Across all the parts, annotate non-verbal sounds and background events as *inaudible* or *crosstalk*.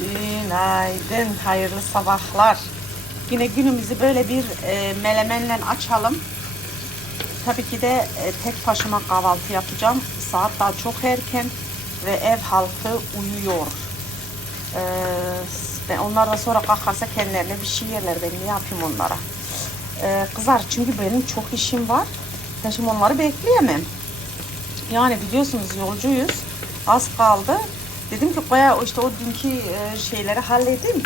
Günaydın, hayırlı sabahlar. Yine günümüzü böyle bir e, melemenle açalım. Tabii ki de e, tek başıma kahvaltı yapacağım. Saat daha çok erken ve ev halkı uyuyor. E, ben onlar da sonra kalkarsa kendilerine bir şey yerler. Ben ne yapayım onlara? E, kızar çünkü benim çok işim var. Ben şimdi onları bekleyemem. Yani biliyorsunuz yolcuyuz. Az kaldı. Dedim ki baya işte o dünkü e, şeyleri halledeyim.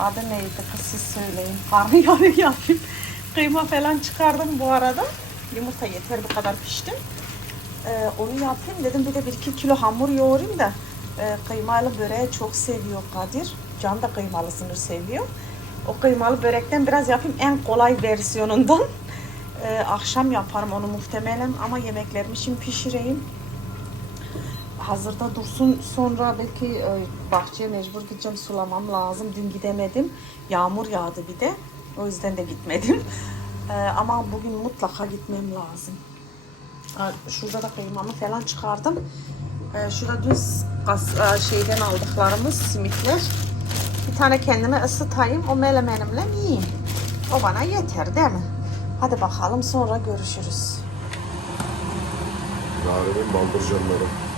Adı neydi kız siz söyleyin. *laughs* Karnı yarı yapayım. Kıyma falan çıkardım bu arada. Yumurta yeter bu kadar piştim. E, onu yapayım dedim bir de 1-2 kilo hamur yoğurayım da e, kıymalı böreği çok seviyor Kadir. Can da kıymalısını seviyor. O kıymalı börekten biraz yapayım en kolay versiyonundan. E, akşam yaparım onu muhtemelen ama yemeklerimi şimdi pişireyim hazırda dursun. Sonra belki e, bahçeye mecbur gideceğim. Sulamam lazım. Dün gidemedim. Yağmur yağdı bir de. O yüzden de gitmedim. *laughs* E, ama bugün mutlaka gitmem lazım. Ha, Şurada da kıymamı falan çıkardım. E, şurada dün e, şeyden aldıklarımız simitler. Bir tane kendime ısıtayım. O melemenimle yiyeyim. O bana yeter değil mi? Hadi bakalım sonra görüşürüz. Narenin baldırcanları.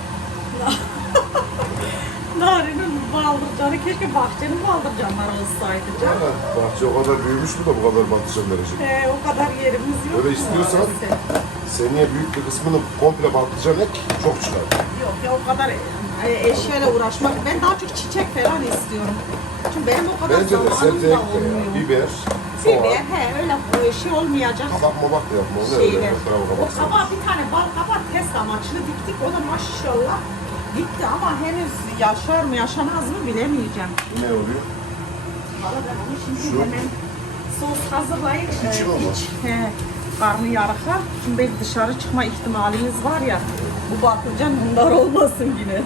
*laughs* Narenin baldırcanı keşke bahçenin baldırcanları olsaydı canım. Ha, bahçe o kadar büyümüş mü da bu kadar baldırcan verecek? He, o kadar yerimiz yok. Öyle istiyorsan maalesef. seneye büyük bir kısmını komple baldırcan ek çok çıkar. Yok ya o kadar e, eşyayla uğraşmak. Ben daha çok çiçek falan istiyorum. Çünkü benim o kadar Bence de zamanım da ek de ya. olmuyor. Biber, soğan, he öyle e, şey olmayacak kabak mabak da yapma. Onu öyle şeyler. bravo O kabak kabak bir tane bal kabak test amaçlı diktik. O da maşallah gitti ama henüz yaşar mı yaşamaz mı bilemeyeceğim. Ne oluyor? Valla ben onu şimdi Şu? hemen sos hazırlayıp İç e, iç, he, karnı yarıka. Şimdi belki dışarı çıkma ihtimalimiz var ya. Bu patlıcan bunlar olmasın yine.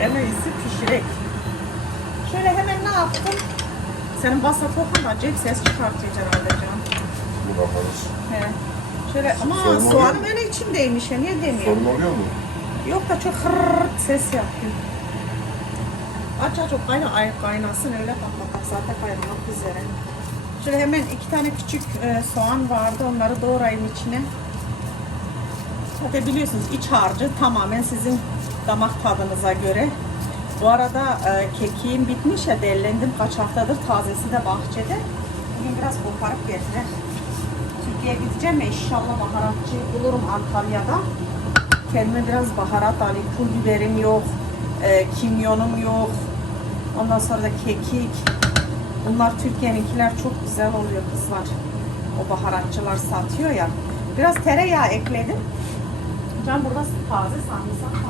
En iyisi pişirek. Şöyle hemen ne yaptım? Senin basatokun da acayip ses çıkartıyor herhalde canım. Bu kapanış. He. Şöyle ama Sorun oluyor soğanı mu? böyle içindeymiş ya niye demiyor? Sorun oluyor mu? Yok da çok hırrt ses yapıyor. Aç aç o kayna ay kaynasın öyle kapatak zaten kaynamak üzere. Şöyle hemen iki tane küçük e, soğan vardı onları doğrayayım içine. Zaten biliyorsunuz iç harcı tamamen sizin damak tadınıza göre. Bu arada e, kekiğim bitmiş ya dellendim kaç haftadır tazesi de bahçede. Bugün biraz koparıp getirler. Türkiye'ye gideceğim ya inşallah baharatçı bulurum Antalya'da. Kendime biraz baharat alayım. Pul biberim yok, e, kimyonum yok. Ondan sonra da kekik. Bunlar Türkiye'ninkiler çok güzel oluyor kızlar. O baharatçılar satıyor ya. Biraz tereyağı ekledim. Can burada taze sarımsak.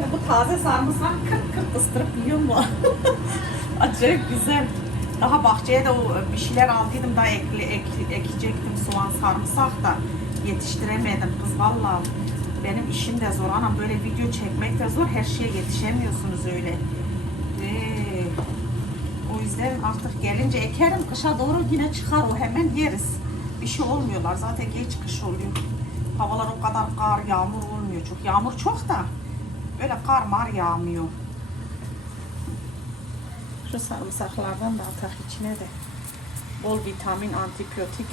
Ya bu taze sarımsak kırk kırk ıstırıp yiyor mu? *laughs* Acayip güzel. Daha bahçeye de o bir şeyler aldıydım daha ekle, ek- ekecektim soğan sarımsak da yetiştiremedim kız valla. Benim işim de zor anam böyle video çekmek de zor her şeye yetişemiyorsunuz öyle. Ee, o yüzden artık gelince ekerim kışa doğru yine çıkar o hemen yeriz. Bir şey olmuyorlar zaten geç kış oluyor. Havalar o kadar kar yağmur olmuyor çok. Yağmur çok da öyle kar mar yağmıyor. Şu sarımsaklardan da atak içine de. Bol vitamin, antibiyotik.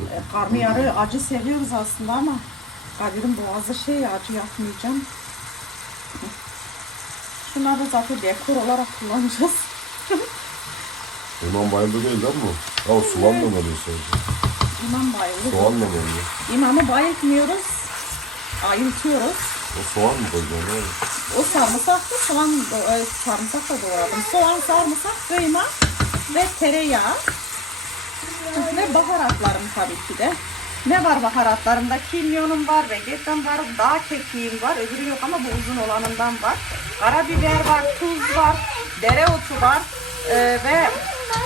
E, acı seviyoruz aslında ama Kadir'in boğazı şey acı yapmayacağım. Şunları da zaten dekor olarak kullanacağız. *laughs* İmam bayıldı değil bu. Ya o soğanla mı oluyor sadece? İmam bayıldı. Soğanla mı oluyor? İmamı bayıltmıyoruz. Ayıltıyoruz. O soğan mı koyacaksın? Ne? O sarımsaklı soğan, e, sarımsak da doğradım. Soğan, sarımsak, kıyma ve tereyağı. Ve baharatlarım tabii ki de. Ne var baharatlarımda? Kimyonum var, vegetam var, dağ kekiğim var. Öbürü yok ama bu uzun olanından var. Karabiber var, tuz var, dereotu var. e, ve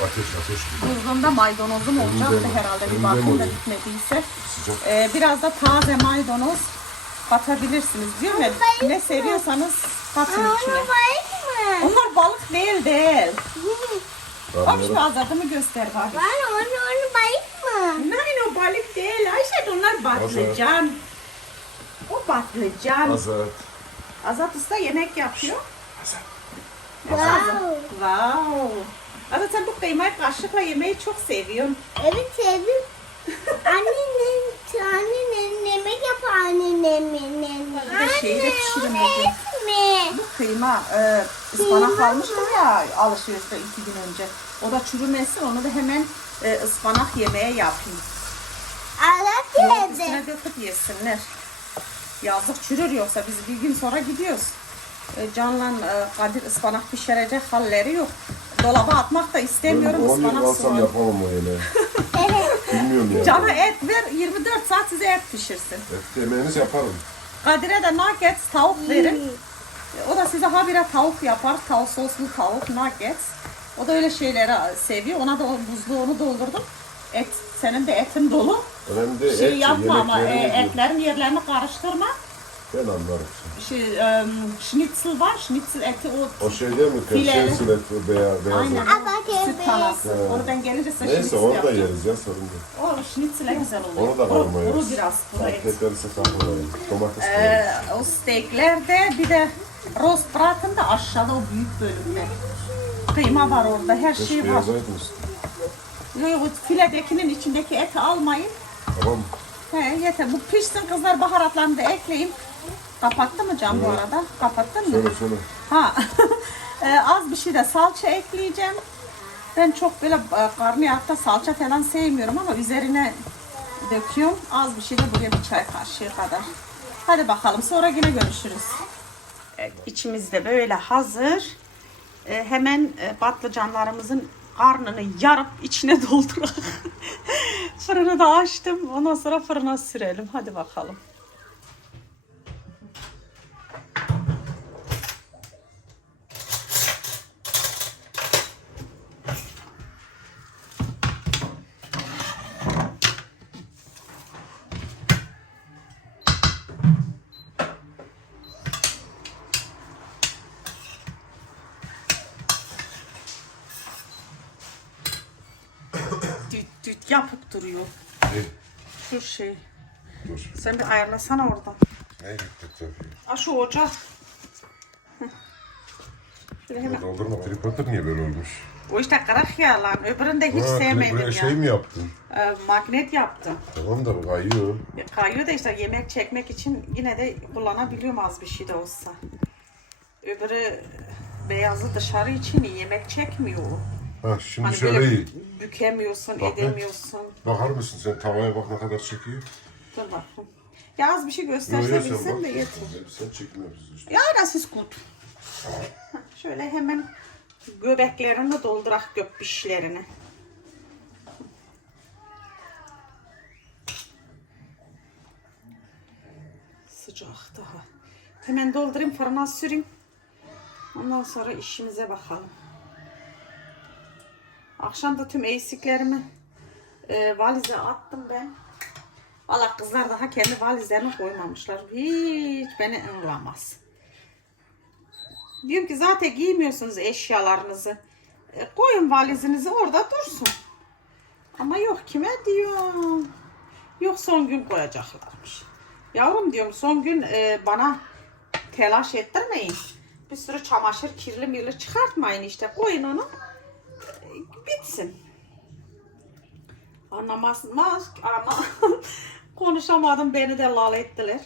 Ateş ateş. buzluğumda maydanozum olacaktı herhalde bir Elimde baktım da mi? bitmediyse. Ee, biraz da taze maydanoz katabilirsiniz diyor mu? Ne seviyorsanız katın içine. Onlar balık değil değil. Bak Karnıyarı şu azadımı göster bak. Ben onu onu balık mı? Nein o balık değil Ayşe onlar patlıcan. O patlıcan. Azat. Azat Usta yemek yapıyor. Wow. Wow. Azat sen bu kıymayı kaşıkla yemeyi çok seviyorsun. Evet sevdim. *laughs* Annenin, annenin yemek yap annenin. Şeyi de pişirmedi. Mi? Bu kıyma e, ıspanak almıştım ya alışverişte iki gün önce. O da çürümesin onu da hemen e, ıspanak yemeğe yapayım. Allah Yoğurt dedi. üstüne döküp yesinler. Yazık çürür yoksa biz bir gün sonra gidiyoruz. E, Can'la e, Kadir ıspanak pişirecek halleri yok. Dolaba atmak da istemiyorum Ben 10 yıl ıspanak kalsam soğan. yapamam yemeği. Bilmiyorum ya. Can'a et ver 24 saat size et pişirsin. Et yemeğiniz yaparım. Kadir'e de nuggets tavuk verin. O da size habire tavuk yapar. Tavuk soslu tavuk nuggets. O da öyle şeyleri seviyor. Ona da o buzluğunu doldurdum. Et, senin de etin dolu. Önemli değil. Şey et, yapma ama e, etlerin yerlerini karıştırma. Ben anlarım. Şey, e, schnitzel var. Schnitzel eti o, O şey değil mi? Fileli. Şey sürekli beyaz, beyaz. Aynen. Süt. Evet. Onu ben gelince size Neyse schnitzel onu da yeriz ya sorun değil. O schnitzel'e güzel oluyor. Onu da kavurma yeriz. Kuru biraz. Kuru et. Patatesleri saklayalım. Domates Ee, o steaklerde bir de roast bırakın da aşağıda o büyük bölümde. Kıyma var orada, her Beş şey var. misin? Yok filedekinin içindeki eti almayın. Tamam mı? He, yeter. Bu pişsin kızlar baharatlarını da ekleyin. Kapattı mı cam bu arada? Kapattın mı? Söyle söyle. Ha. Ee, *laughs* az bir şey de salça ekleyeceğim. Ben çok böyle e, karnıyarıkta salça falan sevmiyorum ama üzerine döküyorum. Az bir şey de buraya bir çay kaşığı kadar. Hadi bakalım sonra yine görüşürüz. Evet, böyle hazır. Ee, hemen e, patlıcanlarımızın karnını yarıp içine *laughs* doldurak. Fırını da açtım. Ondan sonra fırına sürelim. Hadi bakalım. Yapıp duruyor. İyi. Şu şey. Dur. Sen bir ayarlasana oradan. Ne gittik tabii. Aa şu ocak. Hı. Şöyle hemen. Doldurma tripatır niye böyle olmuş? O işte kırık ya lan. Öbürünü de hiç Ha, sevmedim buraya ya. şey mi yaptın? Ee, magnet yaptım. Tamam da bu kayıyor. Ya Kayıyor da işte yemek çekmek için yine de kullanabiliyorum az bir şey de olsa. Öbürü beyazı dışarı için iyi, yemek çekmiyor o. Ha şimdi Hani şöyle böyle iyi. bükemiyorsun, Bak, edemiyorsun. Bakar mısın sen tavaya bak ne kadar çekiyor? Dur bakayım. Ya az bir şey Yok, yok, gösterse sen bilsin bak. de yeter. Sen çekmiyorsun işte. Ja, das ist gut. Şöyle hemen göbeklerini doldurak göbbişlerini. Sıcak daha. Hemen doldurayım fırına süreyim. Ondan sonra işimize bakalım. Akşam da tüm eksiklerimi e, valize attım ben. Valla kızlar daha kendi valizlerini koymamışlar. Hiç beni ınlamaz. Diyorum ki zaten giymiyorsunuz eşyalarınızı. E, koyun valizinizi orada dursun. Ama yok kime diyor. Yok son gün koyacaklarmış. Yavrum diyorum son gün e, bana telaş ettirmeyin. Bir sürü çamaşır kirli mirli çıkartmayın işte. Koyun onu. Bitsin. Anlamazmaz ama *laughs* konuşamadım beni de lal ettiler.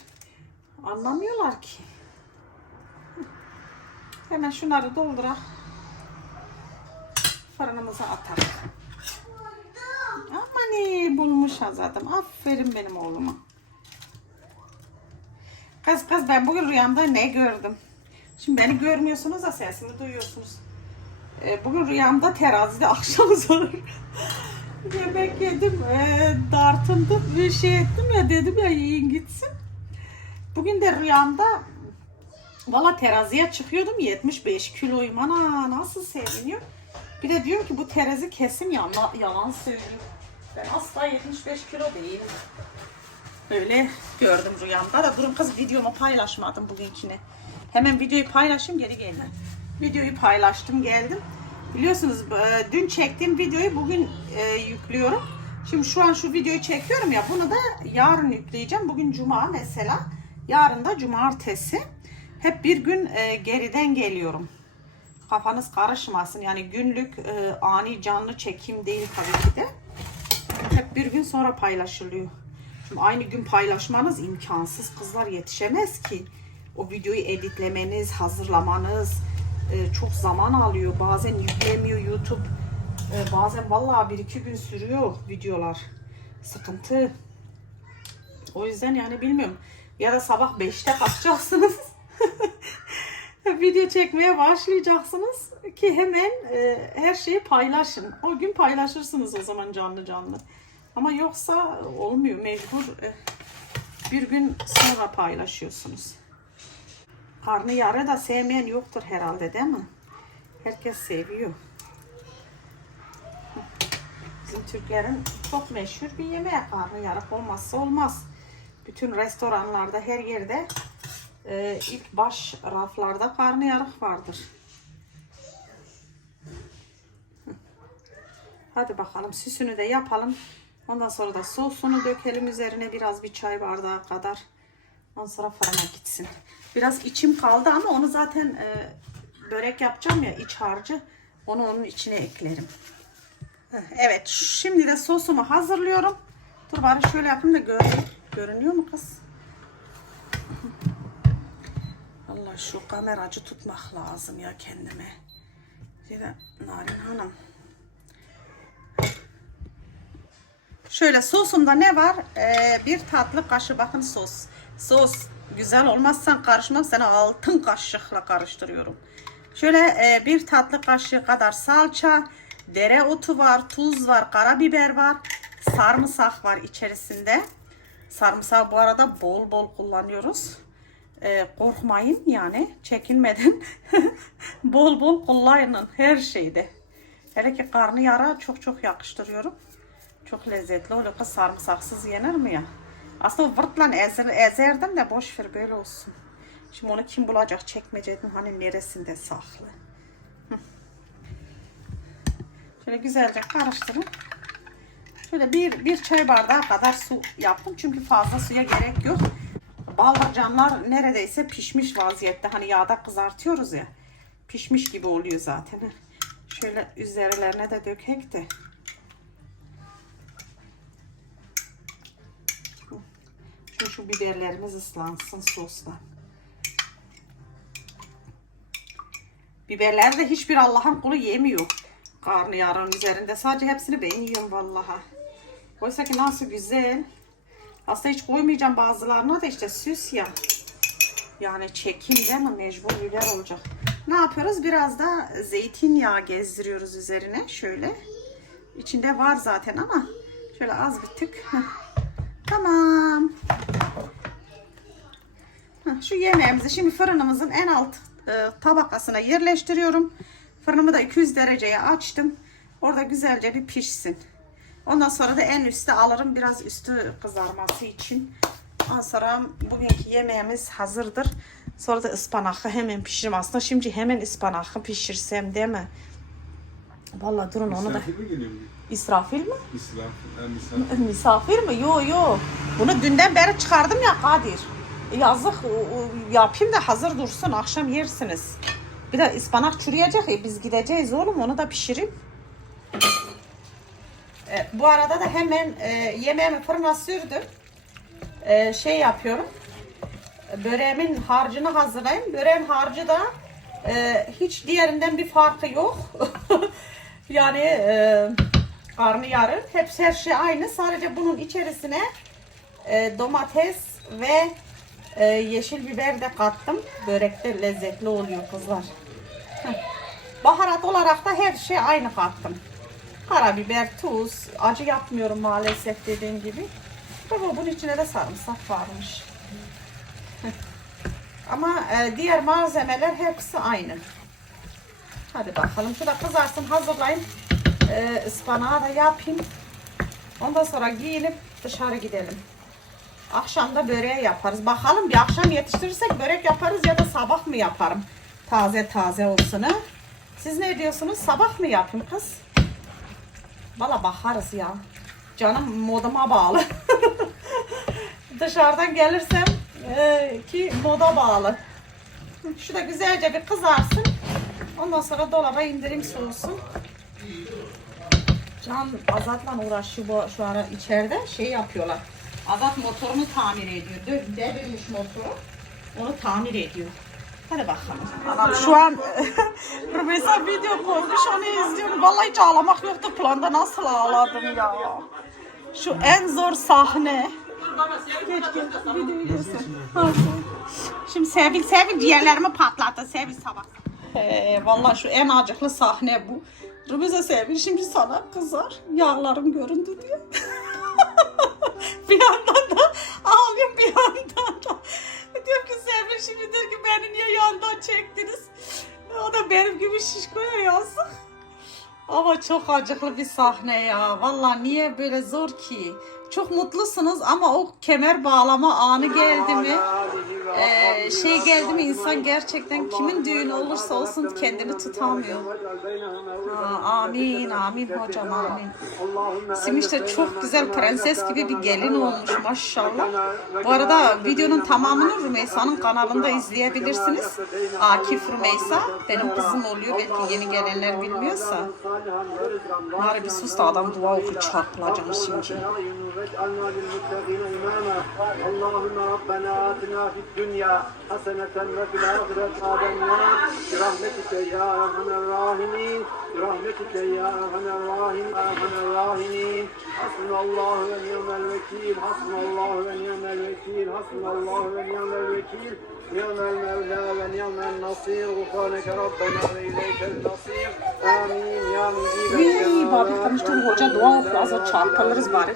Anlamıyorlar ki. Hemen şunları doldurak. Fırınımıza atalım. Ama ne bulmuş Azat'ım. Aferin benim oğluma. Kız kız ben bugün rüyamda ne gördüm? Şimdi beni görmüyorsunuz da sesimi duyuyorsunuz. Ee, bugün rüyamda terazide *laughs* akşam zor yemek yedim. Ee, dartındım bir şey ettim ya dedim ya yiyin gitsin. Bugün de rüyamda Valla teraziye çıkıyordum 75 kiloyum. Ana nasıl seviniyor. Bir de diyorum ki bu terazi kesin yalan, yalan söylüyor. Ben asla 75 kilo değilim. Öyle gördüm rüyamda da durun kız videomu paylaşmadım bugünkini. Hemen videoyu paylaşayım geri gelin. Videoyu paylaştım geldim. Biliyorsunuz e, dün çektiğim videoyu bugün e, yüklüyorum. Şimdi şu an şu videoyu çekiyorum ya bunu da yarın yükleyeceğim. Bugün cuma mesela. Yarın da cumartesi. hep bir gün e, geriden geliyorum. Kafanız karışmasın. Yani günlük ani canlı çekim değil tabii ki de. Hep bir gün sonra paylaşılıyor. Şimdi aynı gün paylaşmanız imkansız. Kızlar yetişemez ki. O videoyu editlemeniz, hazırlamanız e, çok zaman alıyor. Bazen yüklemiyor YouTube. E, bazen vallahi bir iki gün sürüyor videolar. Sıkıntı. O yüzden yani bilmiyorum. Ya da sabah 5'te kalkacaksınız. *laughs* Video çekmeye başlayacaksınız ki hemen e, her şeyi paylaşın. O gün paylaşırsınız o zaman canlı canlı. Ama yoksa olmuyor mecbur e, bir gün sonra paylaşıyorsunuz. Karnıyarı da sevmeyen yoktur herhalde değil mi? Herkes seviyor. Bizim Türklerin çok meşhur bir yemeği karnıyarık olmazsa olmaz. Bütün restoranlarda her yerde e, ilk baş raflarda karnıyarık vardır. Hadi bakalım süsünü de yapalım. Ondan sonra da sosunu dökelim üzerine biraz bir çay bardağı kadar. Ondan sonra fırına gitsin. Biraz içim kaldı ama onu zaten e, börek yapacağım ya iç harcı. Onu onun içine eklerim. Heh, Evet şimdi de sosumu hazırlıyorum. Dur bari şöyle yapayım da gör, görünüyor mu kız? Allah şu kameracı tutmak lazım ya kendime. Şöyle Narin Hanım. Şöyle sosumda ne var? Ee, bir tatlı kaşığı bakın sos. Sos güzel olmazsan karışmam. Seni altın kaşıkla karıştırıyorum. Şöyle e, bir tatlı kaşığı kadar salça, dereotu var, tuz var, karabiber var, sarımsak var içerisinde. Sarımsağı bu arada bol bol kullanıyoruz. Ee, korkmayın yani çekinmeden *laughs* bol bol kullanın her şeyde. Hele ki karnıyara çok çok yakıştırıyorum. Çok lezzetli oluyor. Sarımsaksız yenir mi ya? Aslında vırtla ezer, ezerdim de boş ver böyle olsun. Şimdi onu kim bulacak çekmecenin hani neresinde saklı. Şöyle güzelce karıştırın. Şöyle bir, bir çay bardağı kadar su yaptım. Çünkü fazla suya gerek yok. Ballıcanlar neredeyse pişmiş vaziyette. Hani yağda kızartıyoruz ya. Pişmiş gibi oluyor zaten. Şöyle üzerlerine de dökek de. Şu, şu biberlerimiz ıslansın sosla. Biberler de hiçbir Allah'ın kulu yemiyor. Karnıyarın üzerinde. Sadece hepsini ben yiyorum vallaha. Oysa ki nasıl güzel. Aslında hiç koymayacağım bazılarına da işte süs ya. Yani çekim değil mi? Mecbur biber olacak. Ne yapıyoruz? Biraz da zeytinyağı gezdiriyoruz üzerine. Şöyle. İçinde var zaten ama şöyle az bir tık. Tamam. Şu yemeğimizi şimdi fırınımızın en alt e, tabakasına yerleştiriyorum. Fırınımı da 200 dereceye açtım. Orada güzelce bir pişsin. Ondan sonra da en üstte alırım biraz üstü kızarması için. Ondan sonra bugünkü yemeğimiz hazırdır. Sonra da ıspanakı hemen pişiririm. Aslında şimdi hemen ıspanakı pişirsem değil mi? Vallahi durun onu da. Misafir? İsrafil mi? İsraf, yani misafir. Misafir mi? Yo yo. Bunu dünden beri çıkardım ya Kadir. Yazık o- o yapayım da hazır dursun akşam yersiniz. Bir de ıspanak çürüyecek ya biz gideceğiz oğlum onu da pişireyim. E, bu arada da hemen e, yemeğimi fırına sürdüm. E, şey yapıyorum. Böreğimin harcını hazırlayayım. Böreğin harcı da e, hiç diğerinden bir farkı yok. *laughs* yani e, karnıyarın hepsi her şey aynı. Sadece bunun içerisine e, domates ve e, yeşil biber de kattım. Börekte lezzetli oluyor kızlar. Baharat olarak da her şey aynı kattım. Karabiber, tuz, acı yapmıyorum maalesef dediğim gibi. Baba bunun içine de sarımsak varmış. Ama e, diğer malzemeler hepsi aynı. Hadi bakalım şurada kızarsın hazırlayayım. E, ıspanağı da yapayım. Ondan sonra giyinip dışarı gidelim. Akşam da böreği yaparız. Bakalım bir akşam yetiştirirsek börek yaparız ya da sabah mı yaparım? Taze taze olsun ha. Siz ne diyorsunuz? Sabah mı yapayım kız? Valla bakarız ya. Canım moduma bağlı. *laughs* Dışarıdan gelirsem e, ki moda bağlı. Şu da güzelce bir kızarsın. Ondan sonra dolaba indirim soğusun. Can Azat'la uğraşıyor bu, şu ara içeride şey yapıyorlar. Azat motorunu tamir ediyor. Devrilmiş motoru. Onu tamir ediyor. Hadi bakalım. Şu an *laughs* Rümeysa video koymuş onu izliyorum. Vallahi hiç ağlamak yoktu planda. Nasıl ağladım ya. Şu en zor sahne. Geç geç videoyu girsin. Şimdi Sevil Sevil ciğerlerimi patlattı Sevil sabah. He, vallahi şu en acıklı sahne bu. Rümeysa Sevil şimdi sana kızar. Yağlarım göründü diye. *laughs* bir yandan da ağlıyorum bir yandan da. Diyor ki Sevil şimdi diyor ki beni niye yandan çektiniz? O da benim gibi şişkoya yazık. Ama çok acıklı bir sahne ya. Vallahi niye böyle zor ki? Çok mutlusunuz ama o kemer bağlama anı geldi mi? Ee, şey geldi mi insan gerçekten kimin düğünü olursa olsun kendini tutamıyor. Aa, amin amin hocam amin. Simiş de çok güzel prenses gibi bir gelin olmuş maşallah. Bu arada videonun tamamını Rümeysa'nın kanalında izleyebilirsiniz. Akif Rümeysa benim kızım oluyor belki yeni gelenler bilmiyorsa. Bari bir sus da adam dua oku çarpılacağım şimdi. واجعلنا للمتقين إماما اللهم ربنا آتنا في الدنيا حسنة وفي الآخرة عذابا برحمتك يا أرحم الراحمين برحمتك يا أرحم الراحمين أرحم الراحمين حسبنا الله ونعم الوكيل حسبنا الله ونعم الوكيل حسبنا الله ونعم الوكيل نعم المولى ونعم النصير غفرانك ربنا وإليك المصير آمين يا مجيب Hey, Babi الدعوات konuştum hoca dua oku az çarpılırız bari.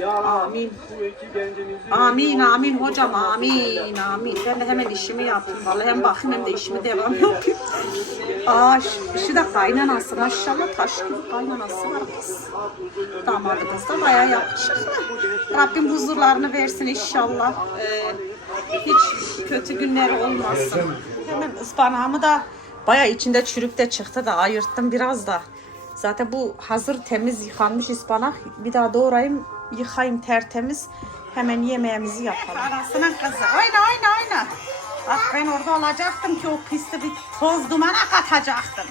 ya Amin. bu iki gencimizi Amin amin hocam amin amin. Ben de hemen işimi yapayım. Vallahi hem bakayım hem de işimi devam yapayım. Aa şu da kaynanası maşallah taş gibi kaynanası var kız. Damadımız da bayağı yakışıklı. Rabbim huzurlarını versin inşallah. Ee, hiç kötü günleri olmasın. Hemen ıspanağımı da bayağı içinde çürük de çıktı da ayırttım biraz da. Zaten bu hazır temiz yıkanmış ıspanak. Bir daha doğrayayım, yıkayayım tertemiz. Hemen yemeğimizi yapalım. Anasının kızı. Oyna oyna oyna. Bak ben orada olacaktım ki o pisti bir toz dumana katacaktım.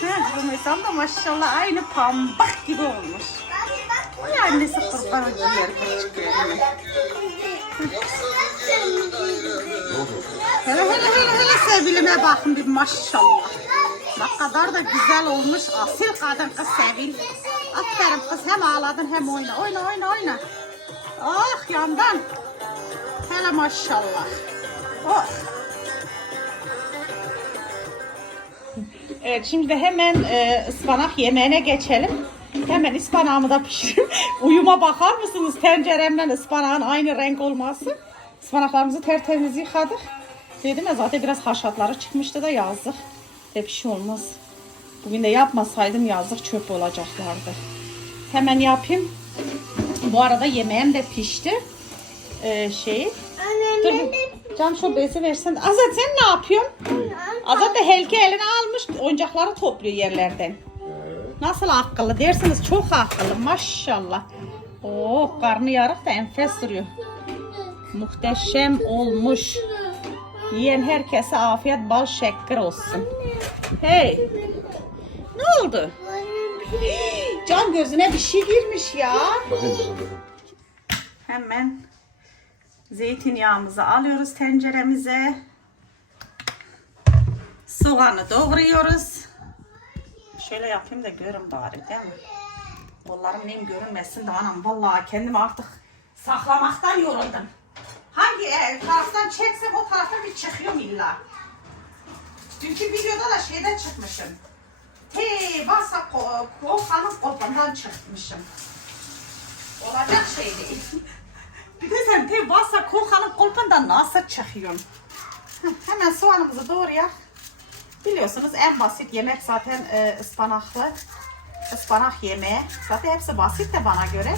Heh, Rümeysam da maşallah aynı pambık gibi olmuş. Ay annesi kurban oluyor. hemen. Hele hele hele hele sevilime bakın bir maşallah. Ne kadar da güzel olmuş. Asil kadın kız Sevil. Aferin kız hem ağladın hem oyna. Oyna oyna oyna. Oh yandan. Hele maşallah. Oh. Evet şimdi hemen e, ıspanak yemeğine geçelim. Hemen ıspanağımı da pişireyim. *laughs* Uyuma bakar mısınız? Tenceremle ıspanağın aynı renk olması. Ispanaklarımızı tertemiz yıkadık. Dedim ya zaten biraz haşatları çıkmıştı da yazdık. Hep bir şey olmaz. Bugün de yapmasaydım yazdık çöp olacaklardı. Hemen yapayım. Bu arada yemeğim de pişti. Ee, şey. Dur. De Can şu bezi versin. Azat sen ne yapıyorsun? Azat da helke eline almış oyuncakları topluyor yerlerden. Nasıl akıllı dersiniz çok akıllı maşallah. Oh karnı yarık da enfes duruyor. Muhteşem olmuş. Yiyen herkese afiyet bal şeker olsun. Hey. Ne oldu? Can gözüne bir şey girmiş ya. Bakayım, bakayım. Hemen zeytinyağımızı alıyoruz tenceremize. Soğanı doğruyoruz. Şöyle yapayım da görün bari değil mi? Kollarım neyim görünmesin de anam vallahi kendimi artık saklamaktan yoruldum. Hangi e, taraftan çeksem o taraftan bir çıkıyorum illa. Dünkü videoda da şeyden çıkmışım. Hey basa ko- kokanın kopandan çıkmışım. Olacak şey değil. *laughs* Bir de sen te basa kokanın kolpandan nasıl çıkıyorsun? Hemen soğanımızı doğrayak. Biliyorsunuz en basit yemek zaten e, ıspanaklı. Ispanak yemeği. Zaten hepsi basit de bana göre.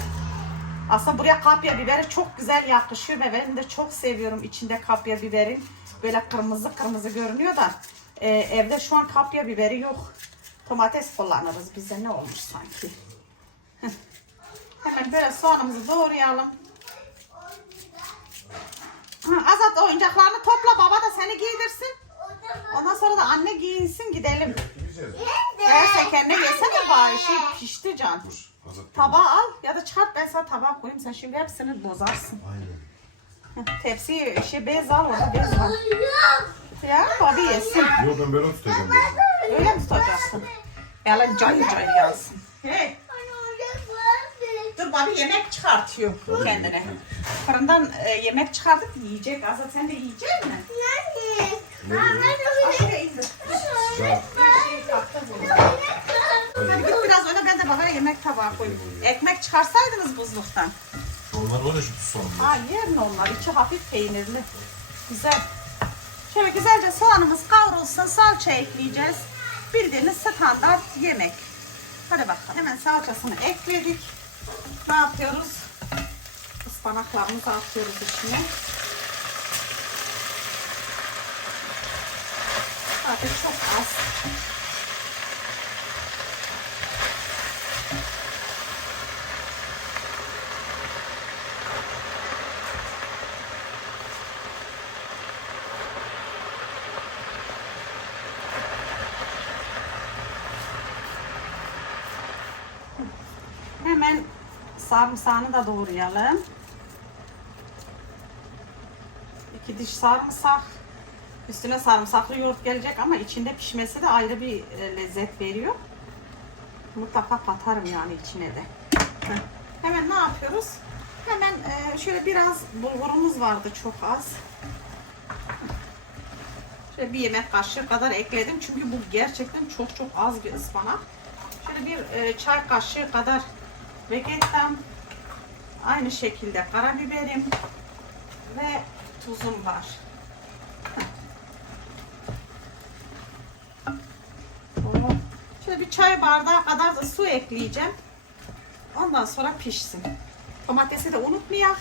Aslında buraya kapya biberi çok güzel yakışıyor ve ben de çok seviyorum içinde kapya biberin. Böyle kırmızı kırmızı görünüyor da e, evde şu an kapya biberi yok. Domates kullanırız bize ne olmuş sanki. Hemen böyle soğanımızı doğrayalım. Ha, Azat oyuncaklarını topla anne giyinsin gidelim. Gideceğiz. Eğer sen kendine yesene bari şey pişti can. Dur. Hazır. Tabağı al ya da çıkart ben sana tabağa koyayım sen şimdi hepsini bozarsın. Aynen. Heh, Tepsi şey bez al orada bez var. Ya babi yesin. Yok ben böyle tutacağım. ben. Öyle mi tutacaksın? Yalan cayır cayır yansın. Hey. Dur babi yemek çıkartıyor kendine. Fırından e, yemek çıkardık yiyecek. Azat sen de yiyecek mi? Al şuraya indir. Ya. Şey yaptı bunu. Yemek tabağı koyayım. Ekmek çıkarsaydınız buzluktan. Onlar var ya şu soğanlar. Ha yer mi onlar? İçi hafif peynirli. Güzel. Şöyle güzelce soğanımız kavrulsun. Salça ekleyeceğiz. Bildiğiniz standart yemek. Hadi bakalım. Hemen salçasını ekledik. Ne yapıyoruz? Ispanaklarımızı atıyoruz içine. Zaten çok az. Hemen sarımsağını da doğrayalım. İki diş sarımsak. Üstüne sarımsaklı yoğurt gelecek ama içinde pişmesi de ayrı bir e, lezzet veriyor. Mutlaka katarım yani içine de. Hemen ne yapıyoruz? Hemen e, şöyle biraz bulgurumuz vardı çok az. Şöyle bir yemek kaşığı kadar ekledim. Çünkü bu gerçekten çok çok az bir ıspanak. Şöyle bir e, çay kaşığı kadar vegetam. Aynı şekilde karabiberim ve tuzum var. *laughs* Şöyle bir çay bardağı kadar da su ekleyeceğim. Ondan sonra pişsin. Domatesi de unutmayalım.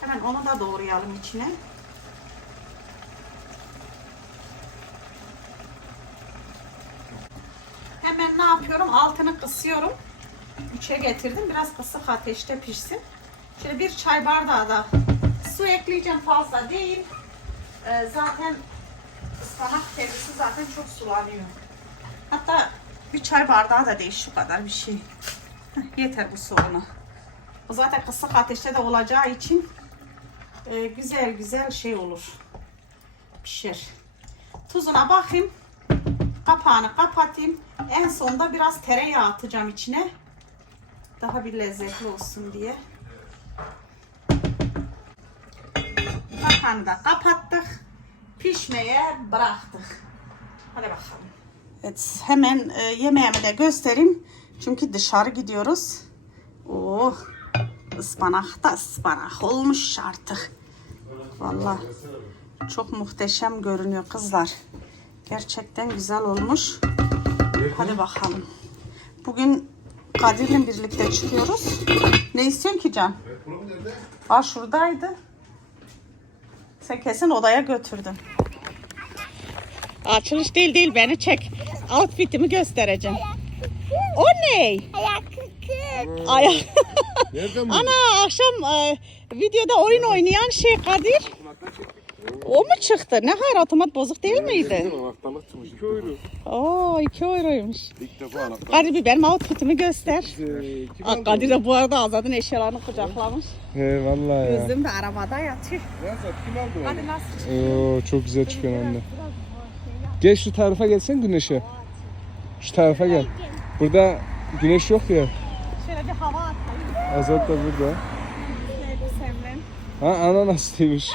Hemen onu da doğrayalım içine. Hemen ne yapıyorum? Altını kısıyorum. Üçe getirdim. Biraz kısık ateşte pişsin. Şöyle bir çay bardağı da su ekleyeceğim fazla değil. Ee, zaten ıspanak kendisi zaten çok sulanıyor. Hatta bir çay bardağı da değil şu kadar bir şey. Heh, Yeter bu sorunu. O zaten kısık ateşte de olacağı için e, güzel güzel şey olur. Pişer. Tuzuna bakayım. Kapağını kapatayım. En sonunda biraz tereyağı atacağım içine. Daha bir lezzetli olsun diye. Kapağını da kapattık. Pişmeye bıraktık. Hadi bakalım. Evet hemen e, yemeğimi de göstereyim. Çünkü dışarı gidiyoruz. Oh ıspanak da ıspanak olmuş artık. Vallahi çok muhteşem görünüyor kızlar. Gerçekten güzel olmuş. Hadi bakalım. Bugün Kadir'le birlikte çıkıyoruz. Ne istiyorsun ki Can? Evet, bunu nerede? Aa şuradaydı. Sen kesin odaya götürdün. Açılış değil değil beni çek. Outfitimi göstereceğim. O ne? Ayak kıkır. Ay Nereden *laughs* mi? Ana akşam e, videoda oyun oynayan şey Kadir. O mu çıktı? Ne hayır otomat bozuk değil miydi? Anahtarlık çıkmış. 2 euro. Oo 2 euroymuş. İlk defa anahtar. Kadir bir benim outfitimi göster. Aa, Kadir de bu arada Azad'ın eşyalarını kucaklamış. He vallahi ya. Gözüm de arabada yatıyor. Kim aldı Hadi nasıl Oo, çok güzel çıkıyor anne. Gel şu tarafa gelsen güneşe. Şu tarafa gel. Burada güneş yok ya. Şöyle bir hava atayım. Azat da burada. Ha ananaslıymış.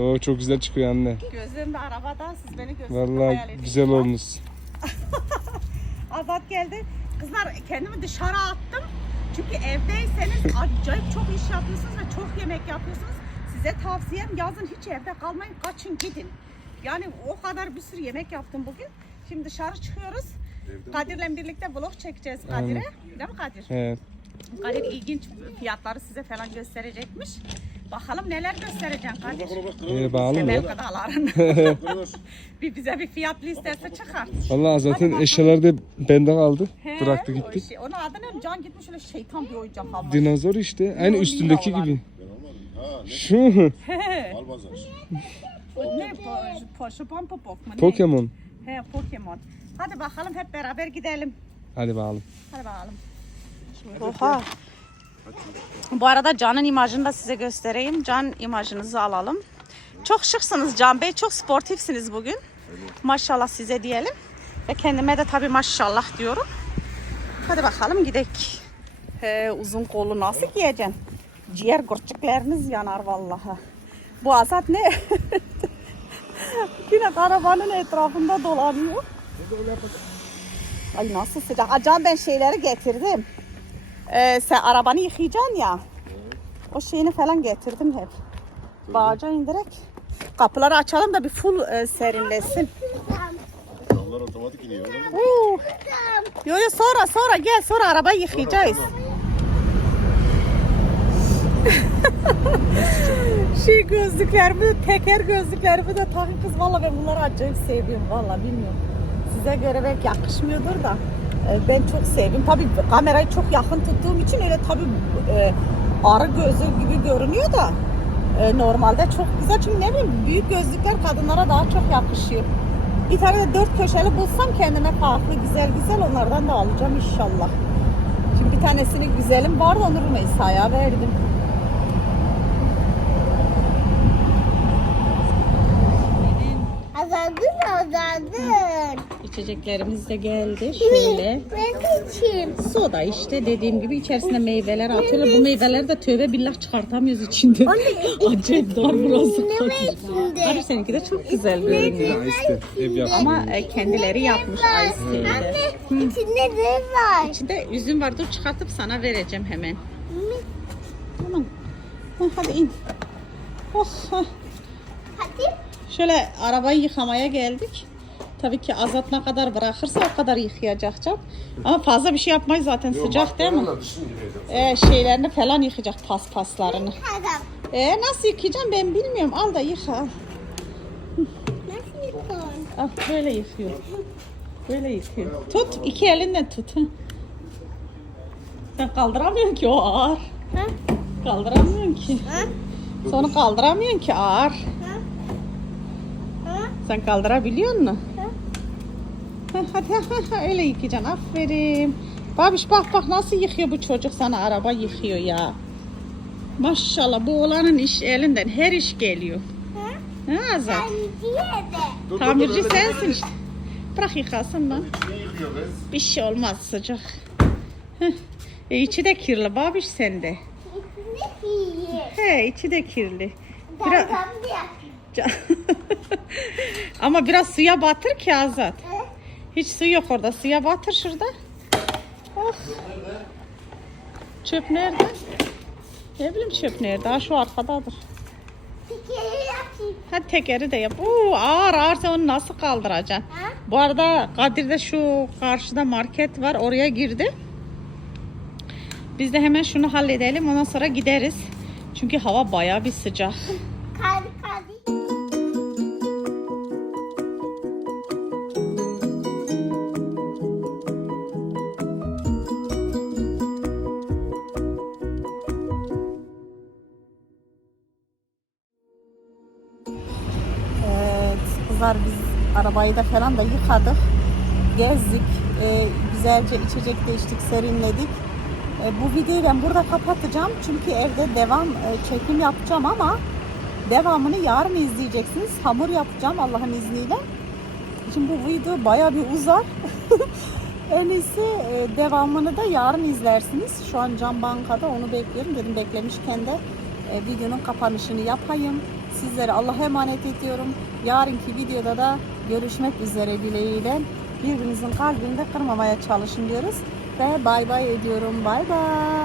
Oo çok güzel çıkıyor anne. Gözüm de arabada. Siz beni Vallahi hayal edin. güzel olmuş. *laughs* Azat geldi. Kızlar kendimi dışarı attım. Çünkü evdeyseniz acayip çok iş yapıyorsunuz ve çok yemek yapıyorsunuz. Size tavsiyem yazın hiç evde kalmayın. Kaçın gidin. Yani o kadar bir sürü yemek yaptım bugün. Şimdi dışarı çıkıyoruz. Kadir'le birlikte vlog çekeceğiz Kadir'e. Değil mi Kadir? He. Kadir ilginç fiyatları size falan gösterecekmiş. Bakalım neler göstereceksin Kadir. Ee, bağlı mı? Temel gıdaların. *laughs* bir bize bir fiyat listesi çıkar. Vallahi zaten eşyalar da bende kaldı. He, Bıraktı o gitti. Şey, onun adı ne? Can gitmiş öyle şeytan bir oyuncak almış. Dinozor işte. Aynı Lila üstündeki olan. gibi. Şu mu? Albazar. Ne? Porsche Pompopok mu? ne? Pokemon. He Pokemon. Hadi bakalım hep beraber gidelim. Hadi bakalım. Hadi bakalım. Oha. Bu arada Can'ın imajını da size göstereyim. Can imajınızı alalım. Çok şıksınız Can Bey. Çok sportifsiniz bugün. Maşallah size diyelim. Ve kendime de tabii maşallah diyorum. Hadi bakalım gidelim. He, uzun kollu nasıl giyeceksin? Ciğer gırçıklarınız yanar vallahi. Bu Azat ne? *laughs* Yine arabanın etrafında dolanıyor. Ay nasıl sıcak. Acan ben şeyleri getirdim. Ee, sen arabanı yıkayacaksın ya. O şeyini falan getirdim hep. Bağaca indirek. Kapıları açalım da bir full e, serinlesin. Camlar otomatik iniyor. Uu. Yo yo sonra sonra gel sonra arabayı yıkayacağız. *laughs* şey gözlüklerimi, teker gözlüklerimi de takın kız. Valla ben bunları acayip seviyorum. Valla bilmiyorum. Size göre belki yakışmıyordur da. E, Ben çok seviyorum. Tabii kamerayı çok yakın tuttuğum için öyle tabii e, arı gözü gibi görünüyor da. e, Normalde çok güzel. Çünkü ne bileyim büyük gözlükler kadınlara daha çok yakışıyor. Bir tane de dört köşeli bulsam kendime farklı güzel güzel onlardan da alacağım inşallah. Şimdi bir tanesini güzelim vardı onu Rümeysa'ya verdim. Azadın azadın. İçeceklerimiz de geldi. Şöyle. Ben içeyim. Soda işte dediğim gibi içerisine meyveler atıyorlar. Bu meyveleri de tövbe billah çıkartamıyoruz içinde. *laughs* Acayip dar burası. Abi seninki de çok güzel görünüyor. İşte ev yapımı. Ama e, kendileri yapmış ice. Anne içinde ne var? İçinde üzüm var. Dur çıkartıp sana vereceğim hemen. Tamam. Ha, Hadi in. Oh, ha. Hadi. Şöyle arabayı yıkamaya geldik. Tabii ki azat ne kadar bırakırsa o kadar yıkayacak can. Ama fazla bir şey yapmayız zaten sıcak değil mi? Dışını yıkayacağım. Ee, şeylerini falan yıkayacak paspaslarını. Adam. Ee, nasıl yıkayacağım ben bilmiyorum. Al da yıka. al. Nasıl yıkıyorsun? Al böyle yıkıyor. Böyle yıkıyor. Tut iki elinle tut. hı. Sen kaldıramıyorsun ki o ağır. Ha? Kaldıramıyorsun ki. Ha? Sonra kaldıramıyorsun ki ağır. Ha? Ha? Sen kaldırabiliyor musun? Ha, Hadi ha, ha, öyle yıkayacaksın. Aferin. Babiş bak bak nasıl yıkıyor bu çocuk sana araba yıkıyor ya. Maşallah bu oğlanın iş elinden her iş geliyor. Ha? Ha Azat? Dur, Tamirci dur, öyle sensin değil. işte. Bırak yıkasın lan. Bir şey olmaz sıcak. Heh. E, içi de kirli babiş sende. He içi de kirli. Biraz... *laughs* *laughs* Ama biraz suya batır ki Azat. Ha? Hiç su yok orada. Suya batır şurada. Oh. Çöp nerede? Ne bileyim çöp nerede? Ha, şu arkadadır. Hadi tekeri de yap. Oo, ağır ağır sen onu nasıl kaldıracaksın? Ha? Bu arada Kadir'de şu karşıda market var. Oraya girdi. Biz de hemen şunu halledelim. Ondan sonra gideriz. Çünkü hava bayağı bir sıcak. Kaldı Kızlar biz arabayı da falan da yıkadık. Gezdik. e, güzelce içecek de içtik, serinledik. E, bu videoyu ben burada kapatacağım. Çünkü evde devam e, çekim yapacağım ama devamını yarın izleyeceksiniz. Hamur yapacağım Allah'ın izniyle. Şimdi bu video baya bir uzar. *laughs* en iyisi e, devamını da yarın izlersiniz. Şu an Can Banka'da onu bekliyorum. Dedim beklemişken de e, videonun kapanışını yapayım. Sizlere Allah'a emanet ediyorum. Yarınki videoda da görüşmek üzere dileğiyle. Birbirinizin kalbini de kırmamaya çalışın diyoruz. Ve bay bay ediyorum. Bay bay.